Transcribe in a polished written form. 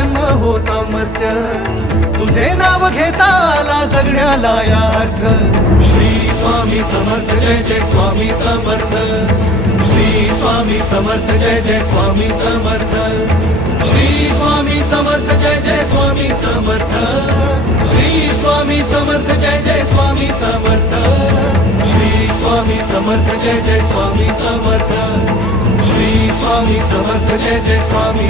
जन्म होता मर्त्य, तुझे नाव घेता आला जगण्याला यार्थ. श्री स्वामी समर्थ जय जय स्वामी समर्थ. श्री स्वामी समर्थ जय जय स्वामी समर्थ. श्री स्वामी समर्थ जय जय स्वामी समर्थ. श्री स्वामी समर्थ जय जय स्वामी समर्थ. श्री स्वामी समर्थ जय जय स्वामी समर्थ. श्री स्वामी समर्थ जय जय स्वामी